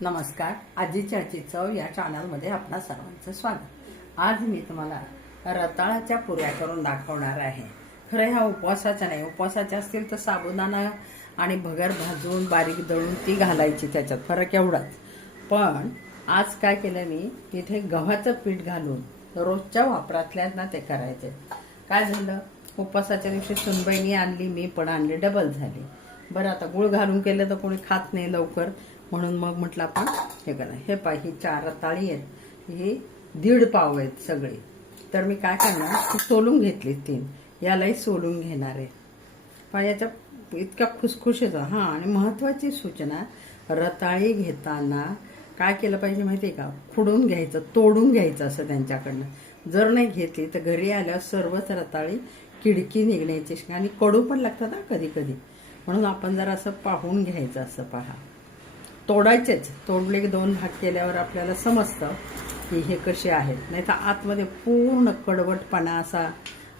नमस्कार. आजी चर्ची चव या चॅनलमध्ये आपणा सर्वांचं स्वागत. आज मी तुम्हाला रताळाच्या पुऱ्या करून दाखवणार आहे. खरं ह्या उपवासाच्या नाही, उपवासाच्या असतील तर साबुदाणा आणि भगर भाजून बारीक दळून ती घालायची, त्याच्यात फरक एवढाच. पण आज काय केलं मी, तिथे गव्हाचं पीठ घालून रोजच्या वापरातल्या ना ते करायचे. काय झालं, उपवासाच्या दिवशी सुनबाईनी आणली, मी पण आणली, डबल झाली. बरं, आता गुळ घालून केलं तर कोणी खात नाही लवकर, म्हणून मग म्हटलं आपण हे करा. हे ही 4 रताळी आहेत, ही 1.5 पाव आहेत सगळे. तर मी काय करणार, ती सोलून घेतली 3, यालाही सोलून घेणार आहे. पण याच्या इतका खुसखुशीत. हां, आणि महत्त्वाची सूचना, रताळी घेताना काय केलं पाहिजे माहिती आहे का, खुडून घ्यायचं, तोडून घ्यायचं असं त्यांच्याकडनं. जर नाही घेतली तर घरी आल्यावर सर्वच रताळी किडकी निघण्याची आणि कडू पण लागतात ना कधी कधी. म्हणून आपण जरा असं पाहून घ्यायचं. असं पहा, तोडायचेच. तोडले की 2 भाग केल्यावर आपल्याला समजतं की हे कसे आहेत. नाही तर आतमध्ये पूर्ण कडवटपणा असा,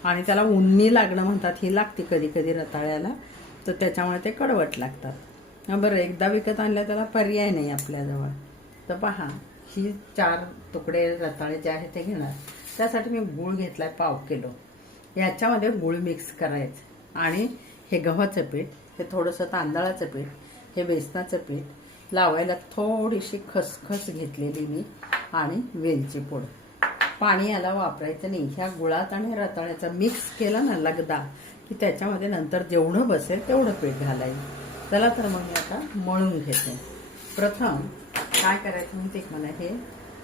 आणि त्याला उन्नी लागणं म्हणतात, ही लागते कधी कधी रताळ्याला, तर त्याच्यामुळे ते कडवट लागतात. बरं, एकदा विकत आणलं त्याला पर्याय नाही आपल्याजवळ. तर पहा, ही 4 तुकडे रताळे जे आहे ते घेणार. त्यासाठी मी गूळ घेतलाय 1/2 किलो. याच्यामध्ये गूळ मिक्स करायचं, आणि हे गव्हाचं पीठ, हे थोडंसं तांदळाचं पीठ, हे बेसनाचं पीठ, लावायला थोडीशी खसखस घेतलेली मी, आणि वेलची पूड. पाणी याला वापरायचं नाही. ह्या गुळात आणि रताळ्याचा मिक्स केला ना लगदा, की त्याच्यामध्ये नंतर जेवढं बसेल तेवढं पीठ घालायचं. चला तर मग मी आता मळून घेते. प्रथम काय करायचं माहिती मला, हे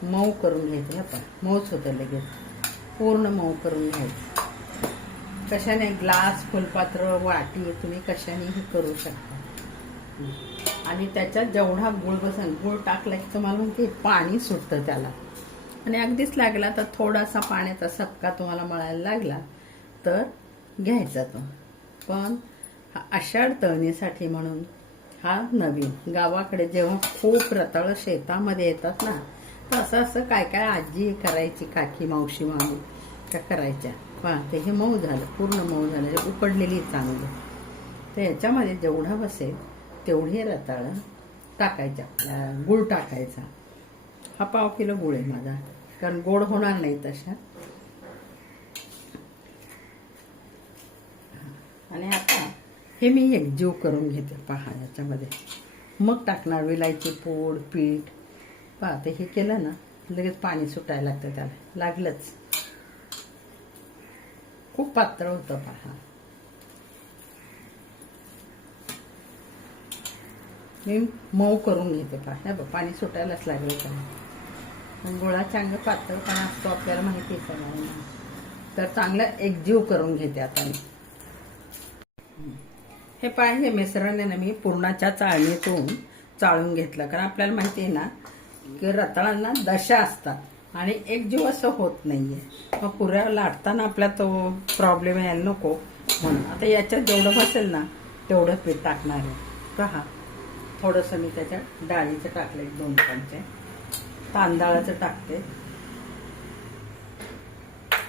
मऊ करून घ्यायचं. हे पण मऊच होतं लगेच, पूर्ण मऊ करून घ्यायचं. कशाने, ग्लास, फुलपात्र, वाटी, तुम्ही कशानेही करू शकता. आणि त्याच्यात जेवढा गुळ बसेल, गुळ टाकला की तुम्हाला म्हणते पाणी सुटतं त्याला. आणि अगदीच लागला तर थोडासा पाण्याचा सपका तुम्हाला मळायला लागला तर घ्यायचा तो. पण आषाढ तळणीसाठी म्हणून हा नवीन. गावाकडे जेव्हा खूप रताळं शेतामध्ये येतात ना, तर असं काय काय आजी करायची, काकी, मावशी, मामी त्या करायच्या. पहा, ते हे मऊ झालं, पूर्ण मऊ झालं, उकडलेली चांगली. तर याच्यामध्ये जेवढा बसेल तेवढे रताळं टाकायच्या, गूळ टाकायचा. हा 1/2 किलो गूळ आहे माझा, कारण गोड होणार नाही तशा. आणि आता हे मी एकजीव करून घेते. पहा, याच्यामध्ये मग टाकणार विलायची पूड, पीठ. पहा, ते हे केलं ना लगेच पाणी सुटायला लागतं, त्याला लागलंच. खूप पातळ होतं. पहा, मी मऊ करून घेते. पहा, पाणी सुटायलाच लागलं त्याला. गुळाचा अंग पातळपणा असतो, आपल्याला माहिती आहे का. तर चांगलं एकजीव करून घेते आता मी. हे हे मिश्रण आहे ना, मी पुरणाच्या चाळणीतून चाळून घेतलं. कारण आपल्याला माहिती आहे ना की रताळांना दशा असतात आणि एकजीव असं होत नाहीये. मग पुऱ्या लाटताना आपला तो प्रॉब्लेम यायला नको म्हणून आता याच्यात जेवढं बसेल ना तेवढं पीठ टाकणार आहे. पहा, थोडंसं मी त्याच्यात डाळीचं टाकलं, 2 चमचे तांदळाचं टाकते,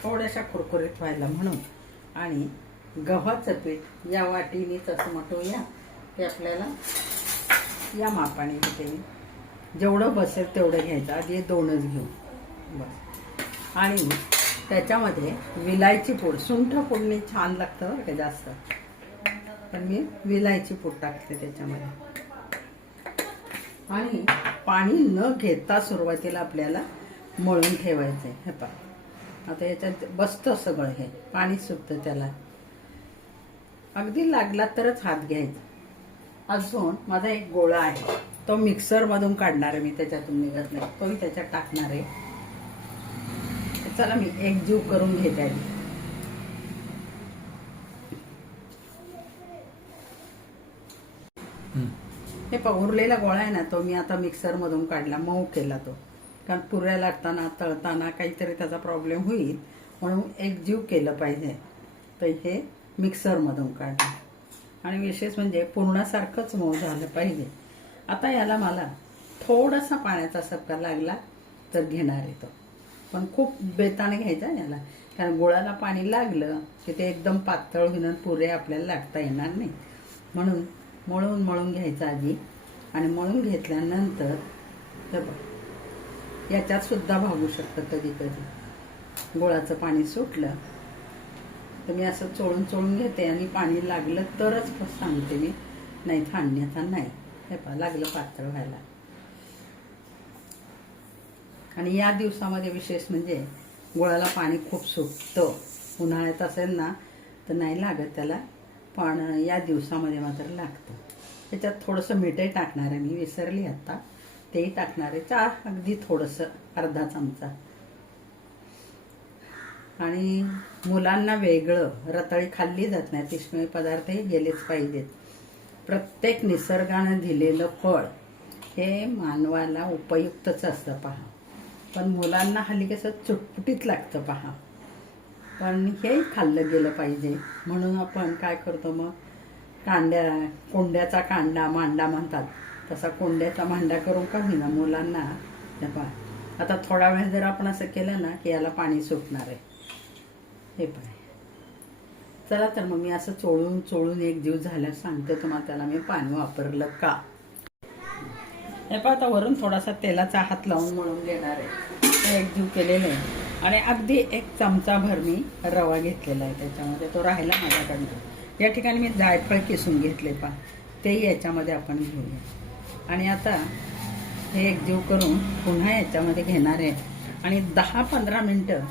थोड्याशा कुरकुरीत व्हायला म्हणून. आणि गव्हाचं पीठ या वाटीने तसं मटवूया, ते आपल्याला या मापाने घेते. जेवढं बसेल तेवढं घ्यायचं. आधी 2च घेऊ बस. आणि त्याच्यामध्ये विलायची पूड, सुंठ फोडणी छान लागतं बरं का जास्त, पण मी विलायची पूड टाकते त्याच्यामध्ये. आणि पाणी न घेता सुरुवातीला आपल्याला मळून ठेवायचं आहे. हे पहा, आता याच्यात बसतं सगळं, हे पाणी सुटतं त्याला. अगदी लागला तरच हात घ्यायचा. अजून माझा एक गोळा आहे, तो मिक्सर मधून काढणार आहे मी, त्याच्यातून निघत नाही, तोही त्याच्यात टाकणार आहे. चला मी एकजीव करून घेते आधी. हे उरलेला गोळा आहे ना, तो मी आता मिक्सर मधून काढला, मऊ केला तो. कारण पुऱ्या लाटताना तळताना काहीतरी त्याचा प्रॉब्लेम होईल, म्हणून एकजीव केलं पाहिजे. तर हे मिक्सर मधून काढलं. आणि विशेष म्हणजे पुरणासारखंच मऊ झालं पाहिजे. आता याला मला थोडासा पाण्याचा सपका लागला तर घेणार येतो, पण खूप बेताने घ्यायचा याला, कारण गोळाला पाणी लागलं की ते एकदम पातळ होईन, पुरे आपल्याला लाटता येणार नाही. म्हणून मळून घ्यायचं आधी. आणि मळून घेतल्यानंतर हे बघ, याच्यात सुद्धा भागू शकतं कधी कधी. गुळाचं पाणी सुटलं तर मी असं चोळून चोळून घेते आणि पाणी लागलं तरच सांगते मी, नाही थांबण्याचा नाही. हे पहा, लागलं पातळ व्हायला. आणि या दिवसामध्ये विशेष म्हणजे गुळाला पाणी खूप सुटतं. उन्हाळ्यात असेल ना तर नाही लागत त्याला, पण या दिवसामध्ये मात्र लागतं. त्याच्यात थोडंसं मीठही टाकणार आहे मी, विसरली आता, तेही टाकणार आहे. अगदी थोडंसं, अर्धा चमचा. आणि मुलांना वेगळं, रताळी खाल्ली जात नाही, तिष्णवी पदार्थही गेलेच पाहिजेत. प्रत्येक निसर्गानं दिलेलं फळ हे मानवाला उपयुक्तच असतं पहा. पण मुलांना हल्ली कसं चुटपुटीत लागतं पहा. पण हे खाल्लं गेलं पाहिजे म्हणून आपण काय करतो मग, कोंड्याचा कांदा मांडा म्हणतात तसा कोंड्याचा मांडा करून का होईना मुलांना. आता थोडा वेळ जर आपण असं केलं ना की याला पाणी सुटणार आहे. हे पण चला तर मग मी असं चोळून चोळून एक जीव झाल्यास सांगते तुम्हाला त्याला मी पाणी वापरलं का. हे पहा, आता वरून थोडासा तेलाचा हात लावून मळून घेणार आहे. एक जीव केलेलं आहे. आणि अगदी 1 चमचा भर मी रवा घेतलेला आहे त्याच्यामध्ये, तो राहिला माझ्याकडनं. या ठिकाणी मी जायफळ किसून घेतले पहा, तेही याच्यामध्ये आपण घेऊया. आणि आता हे एकजीव करून पुन्हा याच्यामध्ये घेणार आहे. आणि 10-15 मिनटं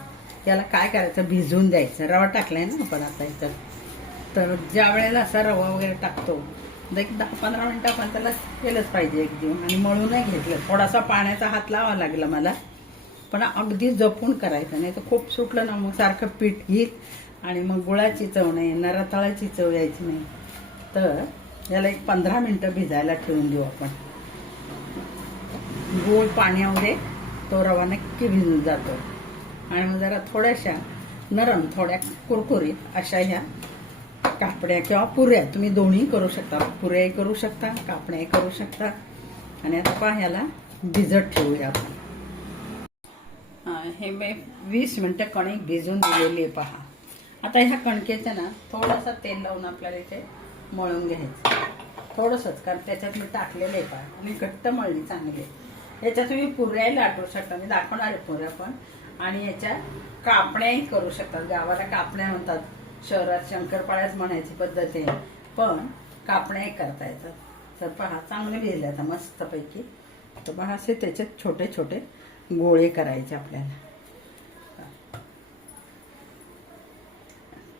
याला काय करायचं, भिजवून द्यायचं. रवा टाकलाय ना आपण आता याच्यात, तर ज्या वेळेला असा रवा वगैरे टाकतो एक 10-15 मिनटं आपण त्याला केलंच पाहिजे एकजीव. आणि मळूनही घेतलं. थोडासा पाण्याचा हात लावा लागला मला, पण अगदी जपून करायचं, नाही तर खूप सुटलं ना मग सारखं पीठ घेईल आणि मग गुळाची चव नाही येणार, रताळ्याची चव यायची नाही. तर याला एक 15 मिनटं भिजायला ठेवून देऊ आपण. गूळ पाण्यामध्ये तो रवा नक्की भिजून जातो. आणि मग जरा थोड्याशा नरम, थोड्या कुरकुरीत अशा ह्या कापड्या किंवा पुऱ्या, तुम्ही दोन्ही करू शकता. पुऱ्याही करू शकता, कापड्याही करू शकता. आणि आता पहा, ह्याला भिजत ठेवूया आपण. हे 20 मिनटं कणिक भिजून दिलेली आहे पहा. आता ह्या कणकेचं ना थोडंसं तेल लावून आपल्याला इथे मळून घ्यायचं, थोडंसंच, कारण त्याच्यात मी टाकलेलं आहे पहा. आणि घट्ट मळली चांगली. याच्यात तुम्ही पुऱ्याही लाटू शकता, मी दाखवणार आहे पुऱ्या पण. आणि याच्या कापण्याही करू शकतात. गावाला कापण्या म्हणतात, शहरात शंकरपाळ्याच म्हणायची पद्धत आहे, पण कापण्याही करता येतात. तर पहा, चांगले भिजले आता मस्तपैकी. तर पहा, असे त्याच्यात छोटे छोटे गोळे करायचे आपल्याला.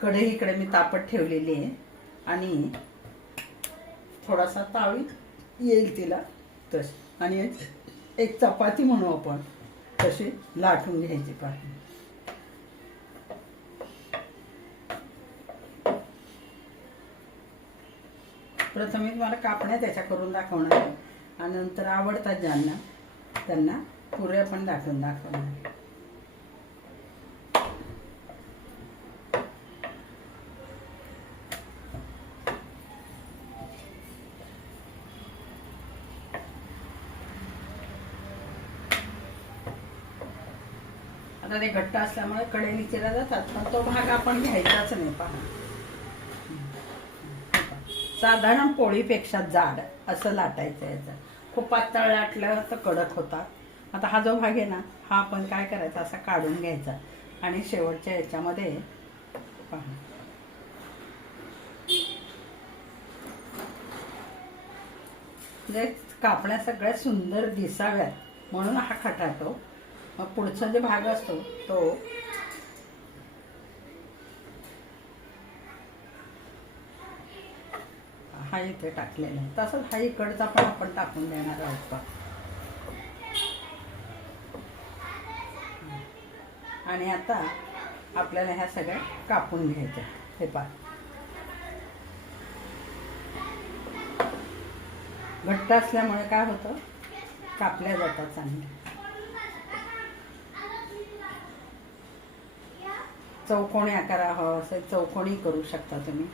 कढई इकडे मी तापत ठेवलेली आहे आणि थोडासा ताळी येईल तिला तशी. आणि एक चपाती म्हणू आपण तशी लाटून घ्यायची पाहिजे. प्रथम मी तुम्हाला कापण्या त्याच्या करून दाखवणार आहे आणि नंतर आवडतात ज्यांना त्यांना पुऱ्या पण दाखवून दाखवणार. आता ते घट्ट असल्यामुळे कढईने चिरा जातात, पण तो भाग आपण घ्यायचाच नाही पहा. साधारण पोळीपेक्षा जाड असं लाटायचं. याचं खूप पातळ लाटलं तर कडक होतात. आता हा जो भाग आहे ना, हा आपण काय करायचा, असा काढून घ्यायचा आणि शेवटच्या याच्यामध्ये पहा, म्हणजे कापण्या सगळ्या सुंदर दिसाव्यात म्हणून हा खटाटो. मग पुढचा जे भाग असतो तो हा इथे टाकलेला आहे. तसंच हा इकडचा पण आपण टाकून देणार आहोत पहा. आणि आता आपल्याला ह्या सगळ्या कापून घ्यायच्या. हे पहा, घट्ट असल्यामुळे काय होतं, कापल्या जातात चांगल्या. चौकोनी आकार हवा असेल चौकोनी करू शकता तुम्ही.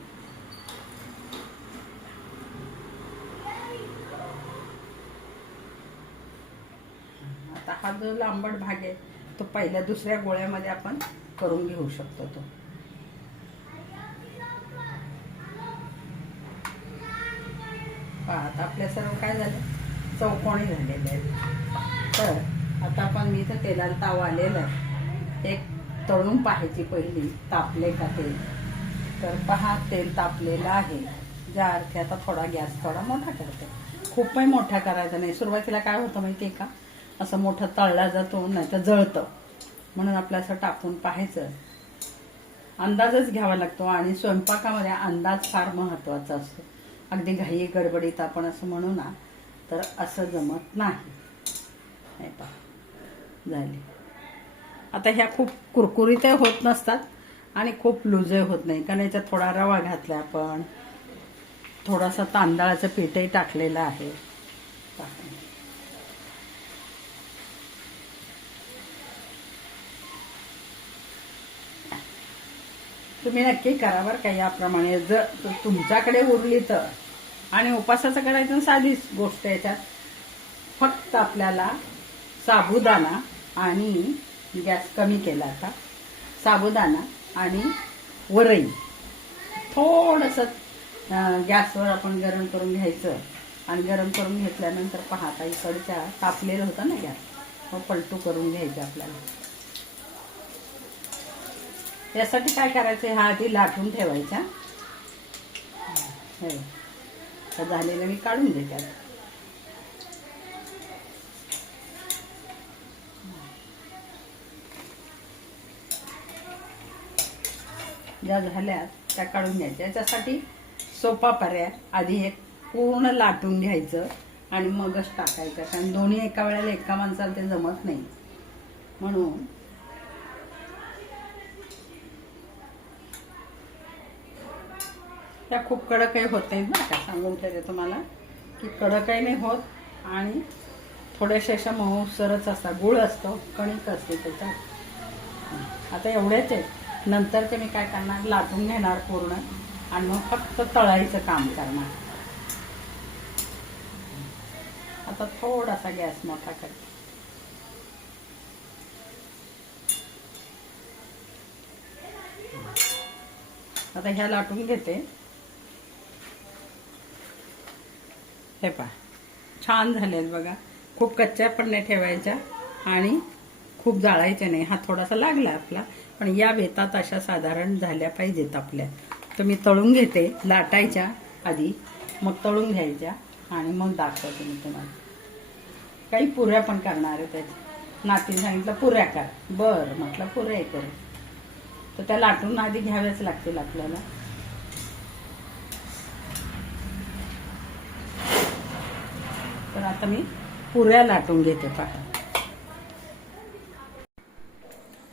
आता हा जो लांबट भाग आहे तो पहिल्या दुसऱ्या गोळ्यामध्ये आपण करून घेऊ शकतो. तो आता आपल्या सर्व काय झालं, चौकोनी झालेले आहेत. तर आता पण मी इथं तेलाला ताव आलेला आहे, एक तळून पाहायची पहिली तापले का तेल. तर पहा तेल तापलेलं आहे, ज्या अर्थी आता थोडा गॅस थोडा मोठा करते. खूपही मोठा करायचा नाही. सुरुवातीला काय होतं माहिती आहे का, असं मोठं तळला जातो नाही तर जळतं, म्हणून आपलं असं टाकून पाहायचं. अंदाजच घ्यावा लागतो आणि स्वयंपाकामध्ये अंदाज फार महत्वाचा असतो. अगदी घाई गडबडीत आपण असं म्हणू ना तर असं जमत नाही. झाली. आता ह्या खूप कुरकुरीतही होत नसतात आणि खूप लूजही होत नाही, कारण याच्यात थोडा रवा घातला, आपण थोडासा तांदळाचं पीठही टाकलेलं आहे. तुम्ही नक्की करा बरं का याप्रमाणे. जर तुमच्याकडे उरली तर. आणि उपासाचं करायचं साधीच गोष्ट. याच्यात फक्त आपल्याला साबुदाणा आणि गॅस कमी केला आता, साबुदाणा आणि वरई थोडंसं गॅसवर आपण गरम करून घ्यायचं. आणि गरम करून घेतल्यानंतर पाहता इकडच्या तापलेलं होतं ना गॅस, मग पलटू करून घ्यायचं आपल्याला. यासाठी काय करायचं, हा आधी लाटून ठेवायचा. झालेलं मी काढून देते आता. ज्या झाल्या त्या काढून घ्यायच्या. याच्यासाठी सोपा पर्याय, आधी एक पूर्ण लाटून घ्यायचं आणि मगच टाकायचं, कारण दोन्ही एका वेळेला एका माणसाला ते जमत नाही. म्हणून त्या खूप कडकही होत नाहीत ना, का सांगून ठेवते तुम्हाला की कडकही नाही होत आणि थोड्याशा अशा मऊसरच असतात. गुळ असतो, कणिक असते त्याच्यात. आता एवढेच आहे. नंतर ते मी काय करणार, लाटून घेणार पूर्ण आणि मग फक्त तळायचं काम करणार. आता थोडासा गॅस मोठा करते. आता ह्या लाटून घेते. हे पहा छान झालेत बघा. खूप कच्च्या पण नाही ठेवायच्या आणि खूप जाळायच्या नाही. हा थोडासा लागला आपला, पण या बेतात अशा साधारण झाल्या पाहिजेत आपल्या. तर मी तळून घेते, लाटायच्या आधी, मग तळून घ्यायच्या आणि मग दाखवते मी तुम्हाला. काही पुऱ्या पण करणार आहे त्याच्या. नातीने सांगितलं पुऱ्या कर. बरं म्हटलं पुऱ्या करू. तर त्या लाटून आधी घ्याव्याच लागतील आपल्याला. तर आता मी पुऱ्या लाटून घेते. पहा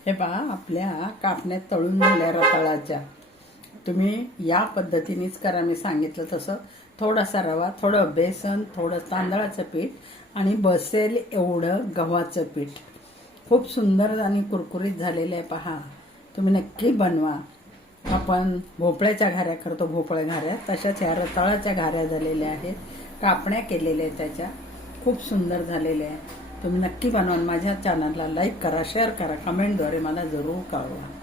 हे पहा, आपल्या कापण्यात तळून झाल्या रताळाच्या. तुम्ही या पद्धतीनेच करा, मी सांगितलं तसं. थोडासा रवा, थोडं बेसन, थोडं तांदळाचं पीठ आणि बसेल एवढं गव्हाचं पीठ. खूप सुंदर आणि कुरकुरीत झालेलं आहे. पहा तुम्ही नक्की बनवा. आपण भोपळ्याच्या घाऱ्या करतो, भोपळ्या घाऱ्या, तशाच ह्या रताळाच्या घाऱ्या झालेल्या आहेत. कापण्या केलेल्या आहेत त्याच्या. खूप सुंदर झालेल्या आहे. तुम्ही नक्की बनवा. माझ्या चॅनलला लाईक करा, शेअर करा, कमेंटद्वारे मला जरूर कळवा.